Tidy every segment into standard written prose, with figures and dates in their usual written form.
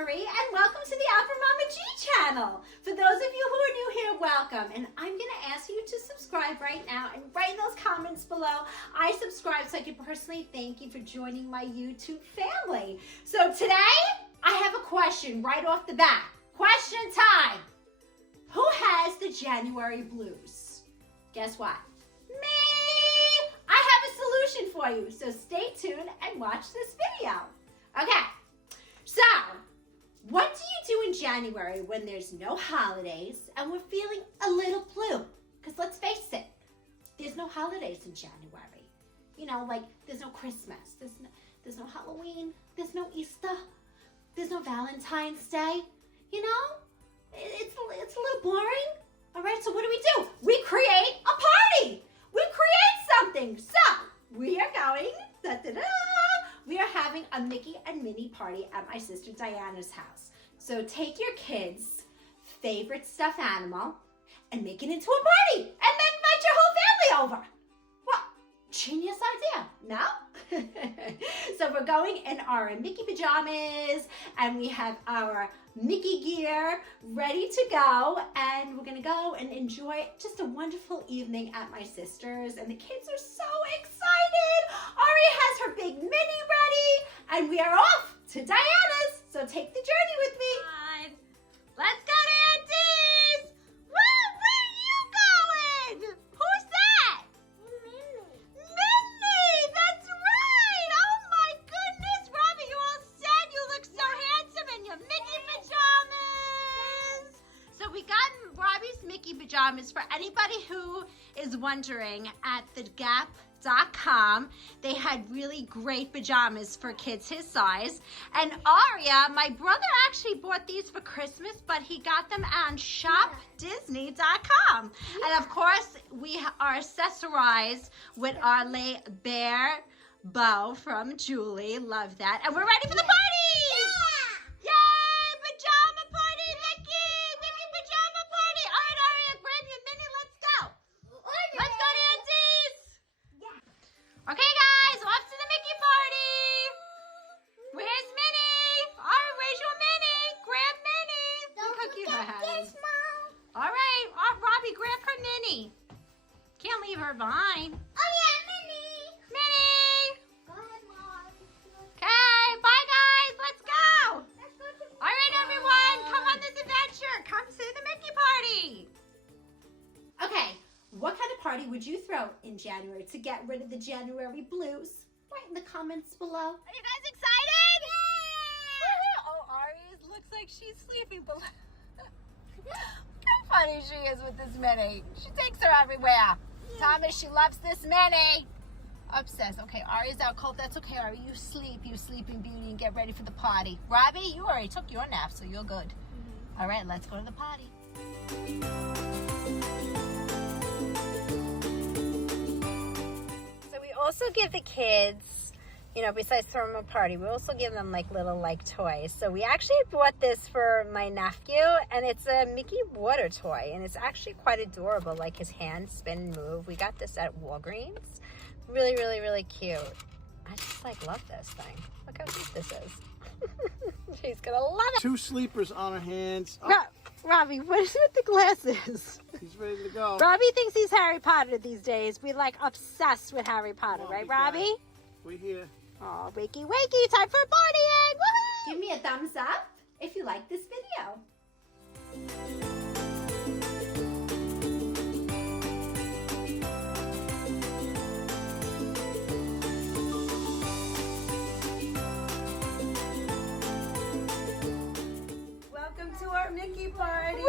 Marie, and welcome to the Alpha Mama G channel. For those of you who are new here, welcome. And I'm going to ask you to subscribe right now and write in those comments below. I subscribe so I can personally thank you for joining my YouTube family. So today, I have a question right off the bat. Question time. Who has the January blues? Guess what? Me! I have a solution for you, so stay tuned and watch this video. Okay, so what do you do in January when there's no holidays and we're feeling a little blue? Because let's face it, there's no holidays in January. You know, like there's no Christmas, there's no Halloween, there's no Easter, there's no Valentine's Day. You know, it's a little boring. All right, so what do? We create a party. We create something. So we are going, we are having a Mickey and Minnie party at my sister Diana's house. So take your kids' favorite stuffed animal and make it into a party, and then invite your whole family over. What? Genius idea, no? So we're going in our Mickey pajamas, and we have our Mickey gear ready to go, and we're gonna go and enjoy just a wonderful evening at my sister's, and the kids are so excited. Ari has her big Minnie ready, and we are off to Diana's, so take the journey with me. Fine. Let's go to Auntie's. Where are you going? Who's that? Minnie, that's right. Oh my goodness, Robbie, you all set? You look so handsome in your Mickey pajamas. So we got Robbie's Mickey pajamas. For anybody who is wondering, at thegap.com, they had really great pajamas for kids his size. And Aria, my brother, actually bought these for Christmas, but he got them on shopdisney.com. And of course, we are accessorized with our Le Bear bow from Julie. Love that. And we're ready for the party! Yay! Pajama party, Mickey! Mickey pajama party! All right, Aria, grab your Minnie. Let's go. Let's go to Auntie's. Okay, guys, off to the Mickey party. Where's Minnie? All right, where's your Minnie? Grab Minnie. Look how cute her hat is. All right, Robbie, grab her Minnie. Can't leave her behind. Oh yeah, Minnie. Minnie. Go ahead, Mom. Okay, bye, guys. Let's go. Let's go to All right, everyone, come on this adventure. Come to the Mickey party. Okay, what kind of party would you throw in January to get rid of the January blues? Write in the comments below. Are you guys excited? Yeah! Oh, Ari looks like she's sleeping. Look how funny she is with this Minnie. She takes her everywhere. Thomas, she loves this Minnie. Obsessed. Okay, Ari's out cold. That's okay, Ari. You sleep, you sleeping beauty, and get ready for the party. Robbie, you already took your nap, so you're good. All right, let's go to the party. So we also give the kids, you know, besides throwing them a party, we also give them like little toys. So we actually bought this for my nephew, and it's a Mickey water toy, and it's actually quite adorable, like his hands spin and move. We got this at Walgreens. Really, really, really cute. I just love this thing. Look how cute this is. She's gonna love it. 2 sleepers on her hands. Oh, Robbie, what is with the glasses? he's ready to go. Robbie thinks he's Harry Potter these days. We obsessed with Harry Potter, Come on, right, big guy. Robbie? We're here. Oh, wakey, wakey, time for partying! Woohoo! Give me a thumbs up if you like this video. Welcome to our Mickey party. Woo!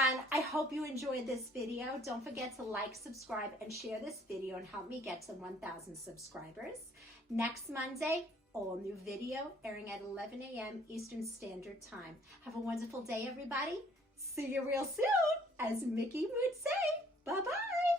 everyone. I hope you enjoyed this video. Don't forget to like, subscribe, and share this video and help me get to 1,000 subscribers. Next Monday, all new video airing at 11 a.m. Eastern Standard Time. Have a wonderful day, everybody. See you real soon, as Mickey would say. Bye-bye.